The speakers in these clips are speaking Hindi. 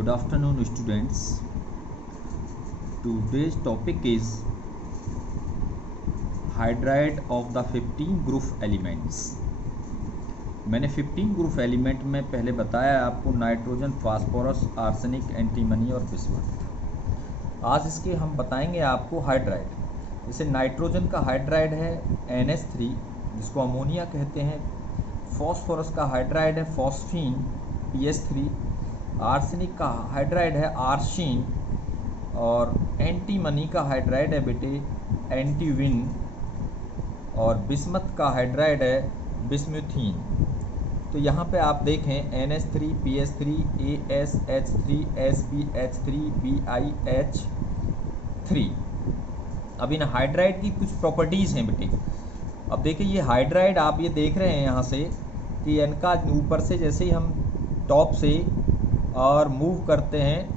Good afternoon, students. Today's topic is hydride of the 15 group elements. मैंने 15 ग्रुप एलिमेंट में पहले बताया आपको नाइट्रोजन, फास्फोरस, आर्सेनिक, एंटीमनी और बिस्मथ। आज इसके हम बताएंगे आपको हाइड्राइड। जैसे नाइट्रोजन का हाइड्राइड है NH3 जिसको अमोनिया कहते हैं, फास्फोरस का हाइड्राइड है फॉस्फीन PH3, आर्सेनिक का हाइड्राइड है आर्सिन और एंटीमनी का हाइड्राइड है बेटे एंटीविन और बिस्मथ का हाइड्राइड है बिस्मुथीन। तो यहाँ पे आप देखें NH3 PH3 ASH3 SbH3 BiH3। अब इन हाइड्राइड की कुछ प्रॉपर्टीज़ हैं बेटे। अब देखिए ये हाइड्राइड आप ये देख रहे हैं यहाँ से कि इनका ऊपर से जैसे ही हम टॉप से और मूव करते हैं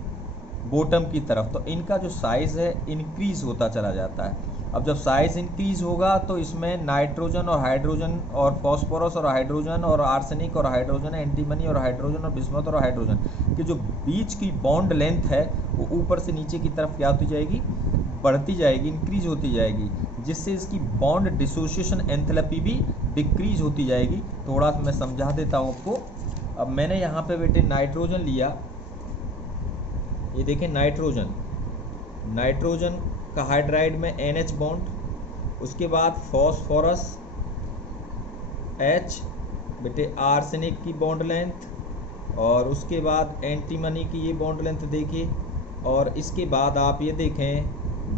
बॉटम की तरफ तो इनका जो साइज़ है इंक्रीज़ होता चला जाता है। अब जब साइज़ इंक्रीज़ होगा तो इसमें नाइट्रोजन और हाइड्रोजन और फास्फोरस और हाइड्रोजन और आर्सेनिक और हाइड्रोजन, एंटीमनी और हाइड्रोजन और बिस्मथ और हाइड्रोजन की जो बीच की बॉन्ड लेंथ है वो ऊपर से नीचे की तरफ क्या होती जाएगी, बढ़ती जाएगी, इंक्रीज़ होती जाएगी, जिससे इसकी बॉन्ड डिसोसिएशन एंथैल्पी भी डिक्रीज होती जाएगी। थोड़ा सा मैं समझा देता हूँ आपको। अब मैंने यहाँ पे बेटे नाइट्रोजन लिया, ये देखें नाइट्रोजन का हाइड्राइड में NH बॉन्ड, उसके बाद फॉस्फोरस H बेटे आर्सेनिक की बॉन्ड लेंथ और उसके बाद एंटीमनी की ये बॉन्ड लेंथ देखिए और इसके बाद आप ये देखें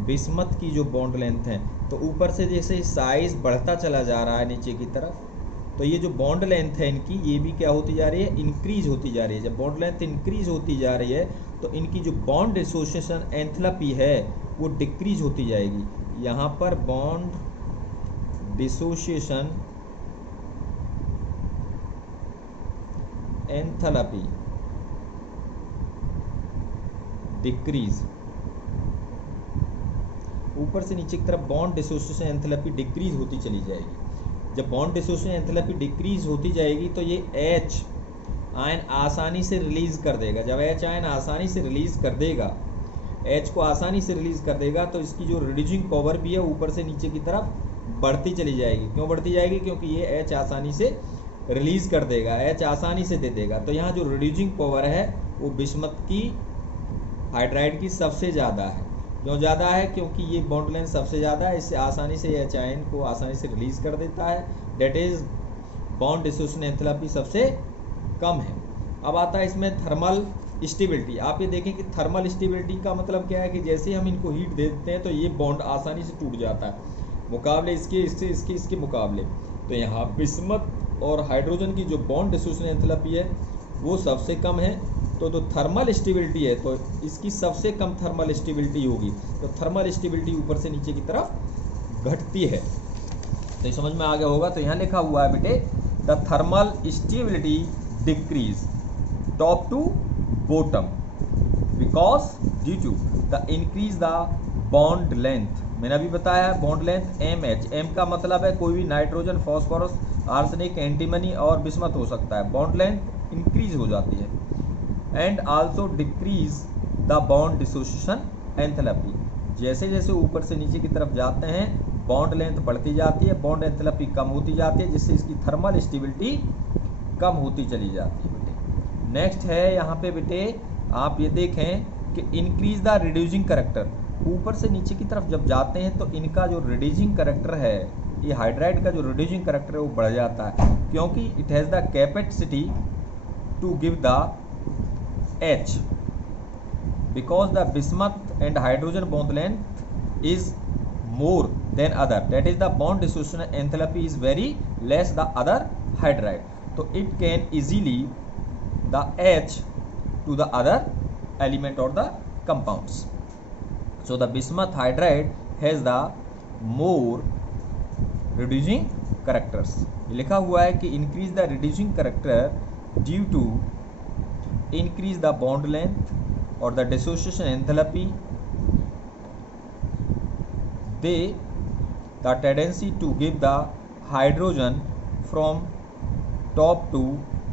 बिस्मथ की जो बॉन्ड लेंथ है। तो ऊपर से जैसे साइज़ बढ़ता चला जा रहा है नीचे की तरफ तो ये जो बॉन्ड लेंथ है इनकी ये भी क्या होती जा रही है, इंक्रीज होती जा रही है। जब बॉन्ड लेंथ इंक्रीज होती जा रही है तो इनकी जो बॉन्ड डिसोसिएशन एंथैल्पी है वो डिक्रीज होती जाएगी। यहाँ पर बॉन्ड डिसोसिएशन एंथैल्पी डिक्रीज, ऊपर से नीचे की तरफ बॉन्ड डिसोसिएशन एंथैल्पी डिक्रीज होती चली जाएगी। जब बॉन्ड डिसोसिएशन एंथैल्पी डिक्रीज होती जाएगी तो ये H आयन आसानी से रिलीज कर देगा। जब H आयन आसानी से रिलीज कर देगा, H को आसानी से रिलीज कर देगा तो इसकी जो रिड्यूसिंग पावर भी है ऊपर से नीचे की तरफ बढ़ती चली जाएगी। क्यों बढ़ती जाएगी? क्योंकि ये H आसानी से रिलीज कर देगा, H आसानी से दे देगा। तो यहाँ जो रिड्यूसिंग पावर है वो बिस्मथ की हाइड्राइड की सबसे ज़्यादा है। क्यों ज़्यादा है? क्योंकि ये बॉन्ड लेंथ सबसे ज़्यादा है, इससे आसानी से H आयन को आसानी से रिलीज कर देता है। That is bond dissociation enthalpy सबसे कम है। अब आता है इसमें थर्मल स्टेबिलिटी। आप ये देखें कि थर्मल स्टेबिलिटी का मतलब क्या है कि जैसे हम इनको हीट दे देते हैं तो ये बॉन्ड आसानी से टूट जाता है मुकाबले इसके मुकाबले। तो यहाँ बिस्मथ और हाइड्रोजन की जो बॉन्ड डिसोसिएशन एंथैल्पी है वो सबसे कम है। तो जो थर्मल स्टेबिलिटी है तो इसकी सबसे कम थर्मल स्टेबिलिटी होगी। तो थर्मल स्टेबिलिटी ऊपर से नीचे की तरफ घटती है। तो समझ में आ गया होगा। तो यहाँ लिखा हुआ है बेटे the thermal stability decrease top to bottom because due to the increase the bond length. मैंने अभी बताया है बॉन्ड लेंथ MH। M का मतलब है कोई भी नाइट्रोजन, फॉस्फोरस, आर्सेनिक, एंटीमनी और बिस्मथ हो सकता है। बॉन्ड लेंथ इंक्रीज हो जाती है and also decrease the bond dissociation enthalpy. जैसे जैसे ऊपर से नीचे की तरफ जाते हैं बॉन्ड लेंथ बढ़ती जाती है, बॉन्ड एंथैल्पी कम होती जाती है, जिससे इसकी थर्मल स्टेबिलिटी कम होती चली जाती है बेटे। नेक्स्ट है यहाँ पे बेटे आप ये देखें कि इंक्रीज द रिड्यूसिंग करेक्टर। ऊपर से नीचे की तरफ जब जाते हैं तो इनका जो रिड्यूसिंग करेक्टर है, ये हाइड्राइड का जो रिड्यूसिंग करेक्टर है वो बढ़ जाता है क्योंकि it has the capacity to give the H because the bismuth and hydrogen bond length is more than other, that is the bond dissociation enthalpy is very less the other hydride, so it can easily the H to the other element or the compounds. So the bismuth hydride has the more reducing characters. लिखा हुआ है कि increase the reducing character due to increase the bond length or the dissociation enthalpy, the tendency to give the hydrogen from top to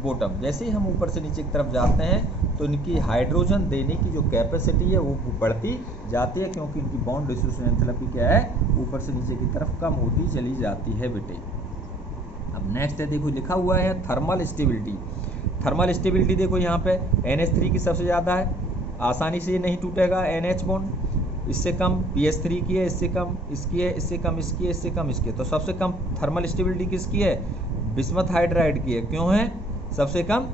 bottom. जैसे ही हम ऊपर से नीचे की तरफ जाते हैं तो इनकी हाइड्रोजन देने की जो कैपेसिटी है वो बढ़ती जाती है, क्योंकि इनकी बॉन्ड डिसोसिएशन एंथैल्पी क्या है, ऊपर से नीचे की तरफ कम होती चली जाती है बेटे। अब नेक्स्ट है, देखो लिखा हुआ है थर्मल स्टेबिलिटी। थर्मल स्टेबिलिटी देखो यहाँ पे NH3 की सबसे ज़्यादा है, आसानी से ये नहीं टूटेगा NH बॉन्ड। इससे कम PS3 की है, इससे कम इसकी है, इससे कम इसकी है, इससे कम इसकी है। तो सबसे कम थर्मल स्टेबिलिटी किसकी है, बिस्मथ हाइड्राइड की है। क्यों है सबसे कम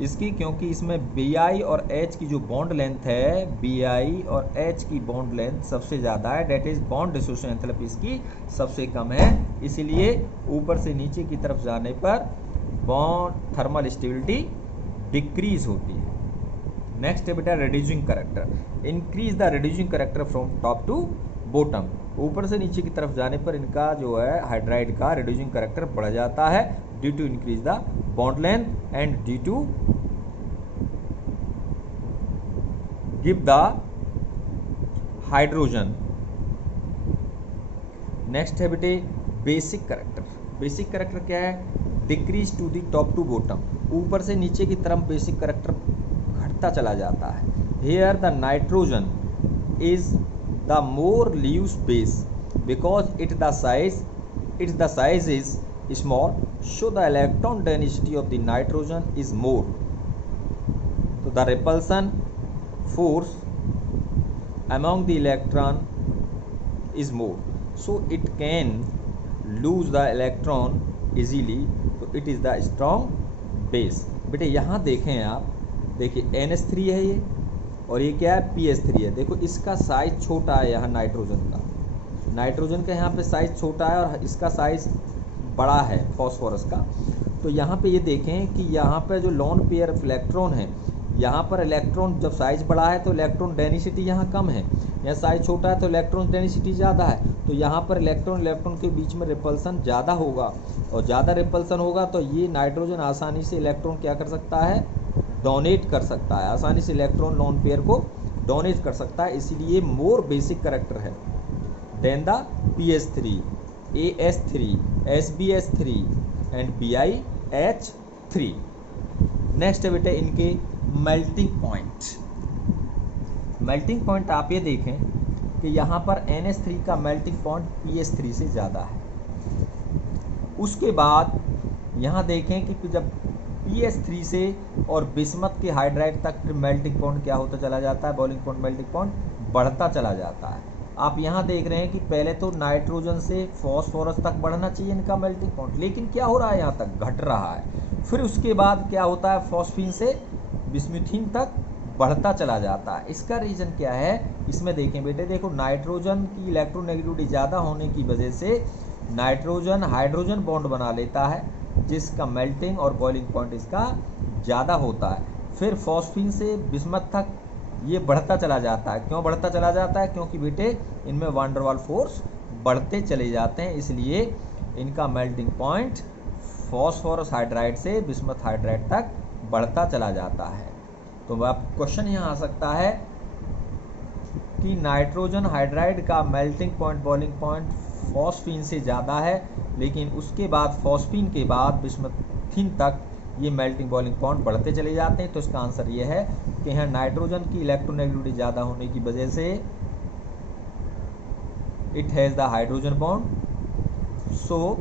इसकी, क्योंकि इसमें Bi और H की जो बॉन्ड लेंथ है, Bi और H की बॉन्ड लेंथ सबसे ज़्यादा है, that is bond dissociation enthalpy इसकी सबसे कम है, इसलिए ऊपर से नीचे की तरफ जाने पर बॉन्ड थर्मल स्टेबिलिटी डिक्रीज होती है। नेक्स्ट है बेटा reducing character. Increase the reducing character from top to bottom. ऊपर से नीचे की तरफ जाने पर इनका जो है हाइड्राइड का रिड्यूसिंग करेक्टर बढ़ जाता है, due to increase the bond length and due to give the hydrogen. Next है बेटे बेसिक करेक्टर। बेसिक करेक्टर क्या है, decrease to the top to bottom. ऊपर से नीचे की तरफ बेसिक करेक्टर घटता चला जाता है। Here the nitrogen is the more Lewis base because its the size is small, so the electron density of the nitrogen is more, so the repulsion force among the electron is more, so it can lose the electron easily, so it is the strong base। बेटे यहाँ देखें आप, देखिए NH3 है ये, और ये क्या है PS3 है। देखो इसका साइज छोटा है यहाँ नाइट्रोजन का यहाँ पे साइज छोटा है और इसका साइज बड़ा है फॉस्फोरस का। तो यहाँ पे ये देखें कि यहाँ पे जो लोन पेयर इलेक्ट्रॉन है, यहाँ पर इलेक्ट्रॉन जब साइज बड़ा है तो इलेक्ट्रॉन डेंसिटी यहाँ कम है, यहाँ साइज छोटा है तो इलेक्ट्रॉन डेंसिटी ज़्यादा है। तो यहाँ पर इलेक्ट्रॉन के बीच में रिपल्सन ज़्यादा होगा, और ज़्यादा रिपल्सन होगा तो ये नाइट्रोजन आसानी से इलेक्ट्रॉन क्या कर सकता है, डोनेट कर सकता है, आसानी से इलेक्ट्रॉन लोन पेयर को डोनेट कर सकता है, इसीलिए मोर बेसिक करेक्टर है than the PS3, AS3, SbS3 and BiH3। Next है बेटे इनके मेल्टिंग पॉइंट। मेल्टिंग पॉइंट आप ये देखें कि यहाँ पर NH3 का मेल्टिंग पॉइंट PS3 से ज़्यादा है। उसके बाद यहाँ देखें कि जब PS3 से और बिस्मथ के हाइड्राइड तक फिर मेल्टिंग पॉइंट क्या होता चला जाता है, बॉइलिंग पॉइंट मेल्टिंग पॉइंट बढ़ता चला जाता है। आप यहाँ देख रहे हैं कि पहले तो नाइट्रोजन से फॉस्फोरस तक बढ़ना चाहिए इनका मेल्टिंग पॉइंट, लेकिन क्या हो रहा है, यहाँ तक घट रहा है। फिर उसके बाद क्या होता है, फॉस्फीन से बिस्मुथीन तक बढ़ता चला जाता है। इसका रीज़न क्या है, इसमें देखें बेटे, देखो नाइट्रोजन की इलेक्ट्रोनेगेटिविटी ज़्यादा होने की वजह से नाइट्रोजन हाइड्रोजन बॉन्ड बना लेता है, जिसका मेल्टिंग और बॉइलिंग पॉइंट इसका ज़्यादा होता है। फिर फॉस्फीन से बिस्मथ तक ये बढ़ता चला जाता है। क्यों बढ़ता चला जाता है, क्योंकि बेटे इनमें वान डेर वाल्स फोर्स बढ़ते चले जाते हैं, इसलिए इनका मेल्टिंग पॉइंट फॉस्फोरस हाइड्राइड से बिस्मथ हाइड्राइड तक बढ़ता चला जाता है। तो आप क्वेश्चन यहाँ आ सकता है कि नाइट्रोजन हाइड्राइड का melting point boiling point phosphine से ज़्यादा है, लेकिन उसके बाद फॉस्फीन के बाद बिस्मुथीन तक ये मेल्टिंग बॉइलिंग पॉइंट बढ़ते चले जाते हैं। तो इसका आंसर ये है कि यहाँ नाइट्रोजन की इलेक्ट्रोनेगेटिविटी ज़्यादा होने की वजह से it has the hydrogen bond, so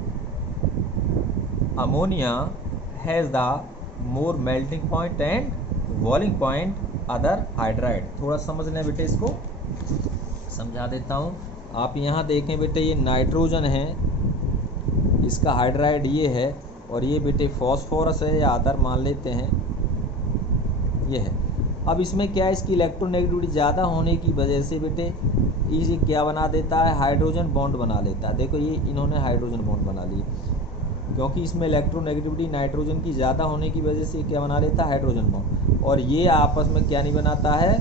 ammonia has the more melting point and boiling point other hydride. थोड़ा समझ लें बेटे, इसको समझा देता हूँ। आप यहाँ देखें बेटे, ये नाइट्रोजन है, इसका हाइड्राइड ये है, और ये बेटे फॉस्फोरस है या अदर मान लेते हैं, ये है। अब इसमें क्या है, इसकी इलेक्ट्रोनेगेटिविटी ज़्यादा होने की वजह से बेटे ये क्या बना देता है, हाइड्रोजन बॉन्ड बना लेता है। देखो ये इन्होंने हाइड्रोजन बॉन्ड बना ली, क्योंकि इसमें इलेक्ट्रोनेगेटिविटी नाइट्रोजन की ज़्यादा होने की वजह से क्या बना लेता है, हाइड्रोजन बॉन्ड। और ये आपस में क्या नहीं बनाता है,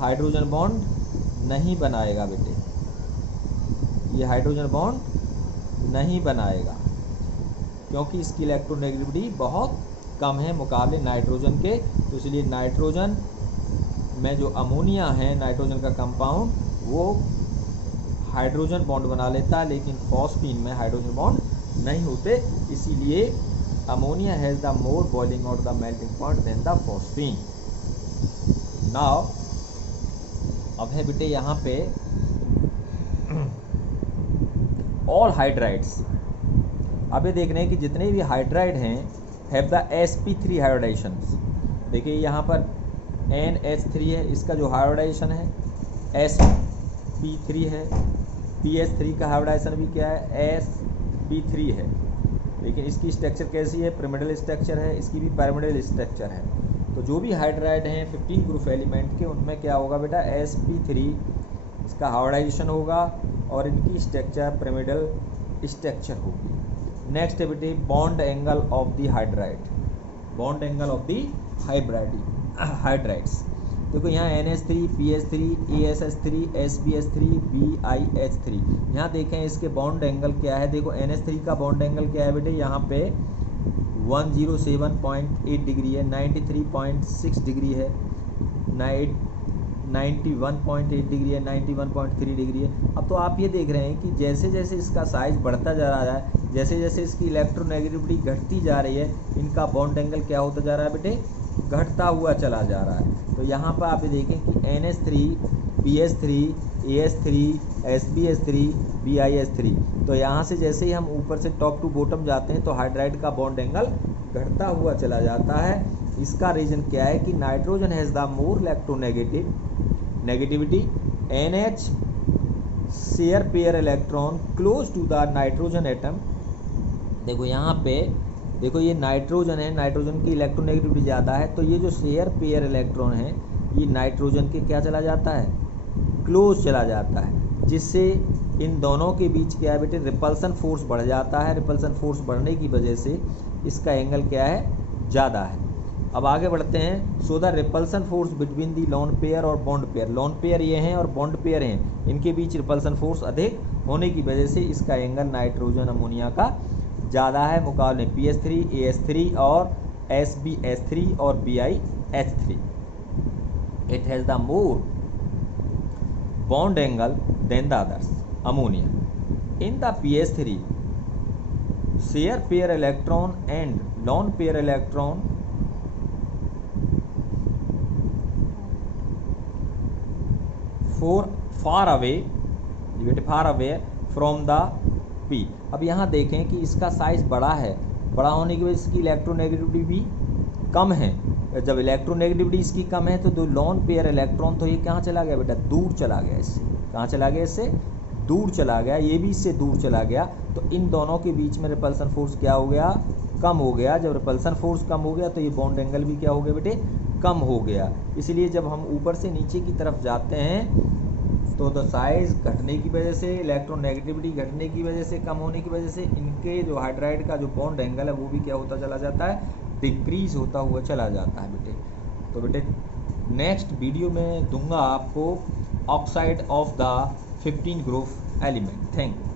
हाइड्रोजन बॉन्ड नहीं बनाएगा बेटे, ये हाइड्रोजन बॉन्ड नहीं बनाएगा, क्योंकि इसकी इलेक्ट्रोनेगेटिविटी बहुत कम है मुकाबले नाइट्रोजन के। तो इसलिए नाइट्रोजन में जो अमोनिया है, नाइट्रोजन का कंपाउंड, वो हाइड्रोजन बॉन्ड बना लेता है, लेकिन फॉस्फीन में हाइड्रोजन बॉन्ड नहीं होते, इसीलिए ammonia has the more boiling out the melting point than the phosphine. Now अब है बेटे यहाँ पे ऑल हाइड्राइड्स। अब ये देख रहे हैं कि जितने भी हाइड्राइड हैं हैव द sp3 हाइब्रिडाइजेशन। देखिए यहाँ पर NH3 है, इसका जो हाइब्रिडाइजेशन है sp3 है। pH3 का हाइब्रिडाइजेशन भी क्या है, sp3 है। लेकिन इसकी स्ट्रक्चर कैसी है, पिरामिडल स्ट्रक्चर है, इसकी भी पिरामिडल स्ट्रक्चर है। तो जो भी हाइड्राइड हैं 15 ग्रुप एलिमेंट के, उनमें क्या होगा बेटा, sp3 इसका हाइब्रिडाइजेशन होगा और इनकी स्ट्रक्चर पिरामिडल स्ट्रक्चर होगी। नेक्स्ट है बेटे bond angle of the hydride, bond angle of the hydrides. देखो यहाँ NH3, PH3, ASH3, SBH3, BIH3, यहाँ देखें इसके बॉन्ड एंगल क्या है। देखो NH3 का बॉन्ड एंगल क्या है बेटे, यहाँ पे 107.8 डिग्री है, 93.6 डिग्री है, 91.8 डिग्री है, 91.3 डिग्री है। अब तो आप ये देख रहे हैं कि जैसे जैसे इसका साइज बढ़ता जा रहा है, जैसे जैसे इसकी इलेक्ट्रोनेगेटिविटी घटती जा रही है, इनका बॉन्ड एंगल क्या होता जा रहा है बेटे, घटता हुआ चला जा रहा है। तो यहाँ पर आप ये देखें कि NH3, PH3, AH3, SBH3, BIH3, तो यहाँ से जैसे ही हम ऊपर से टॉप टू बॉटम जाते हैं तो हाइड्राइड का बॉन्ड एंगल घटता हुआ चला जाता है। इसका रीज़न क्या है कि nitrogen has the more negativity, NH share pair electron close to the nitrogen atom. देखो यहाँ पे देखो ये नाइट्रोजन है, नाइट्रोजन की इलेक्ट्रोनेगेटिविटी ज़्यादा है, तो ये जो शेयर पेयर इलेक्ट्रॉन है ये नाइट्रोजन के क्या चला जाता है, क्लोज चला जाता है, जिससे इन दोनों के बीच क्या है बेटे, रिपल्सन फोर्स बढ़ जाता है। रिपल्सन फोर्स बढ़ने की वजह से इसका एंगल क्या है, ज़्यादा है। अब आगे बढ़ते हैं। So the repulsion force between the lone pair और बॉन्ड पेयर, लोन पेयर ये हैं और बॉन्ड पेयर हैं, इनके बीच रिपल्सन फोर्स अधिक होने की वजह से इसका एंगल नाइट्रोजन अमोनिया का ज़्यादा है मुकाबले PH3, AH3 और SBH3 और BIH3। It has the more bond angle than the others ammonia. In the PH3 share pair electron and lone pair electron far away from the P। अब यहाँ देखें कि इसका साइज बड़ा है, बड़ा होने की वजह से इसकी इलेक्ट्रोनेगेटिविटी भी कम है। जब इलेक्ट्रोनेगेटिविटी इसकी कम है तो दो लोन पेयर इलेक्ट्रॉन, तो ये कहाँ चला गया बेटा, दूर चला गया इससे। कहाँ चला गया, इससे दूर चला गया, ये भी इससे दूर चला गया। तो इन दोनों के बीच में रिपल्सन फोर्स क्या हो गया, कम हो गया। जब रिपल्सन फोर्स कम हो गया तो ये बॉन्ड एंगल भी क्या हो गया बेटे, कम हो गया। इसलिए जब हम ऊपर से नीचे की तरफ जाते हैं तो द साइज घटने की वजह से, इलेक्ट्रोनेगेटिविटी घटने की वजह से, कम होने की वजह से इनके जो हाइड्राइड का जो बॉन्ड एंगल है वो भी क्या होता चला जाता है, डिक्रीज होता हुआ चला जाता है बेटे। तो बेटे नेक्स्ट वीडियो में दूंगा आपको oxide of the 15 group element. Thank you.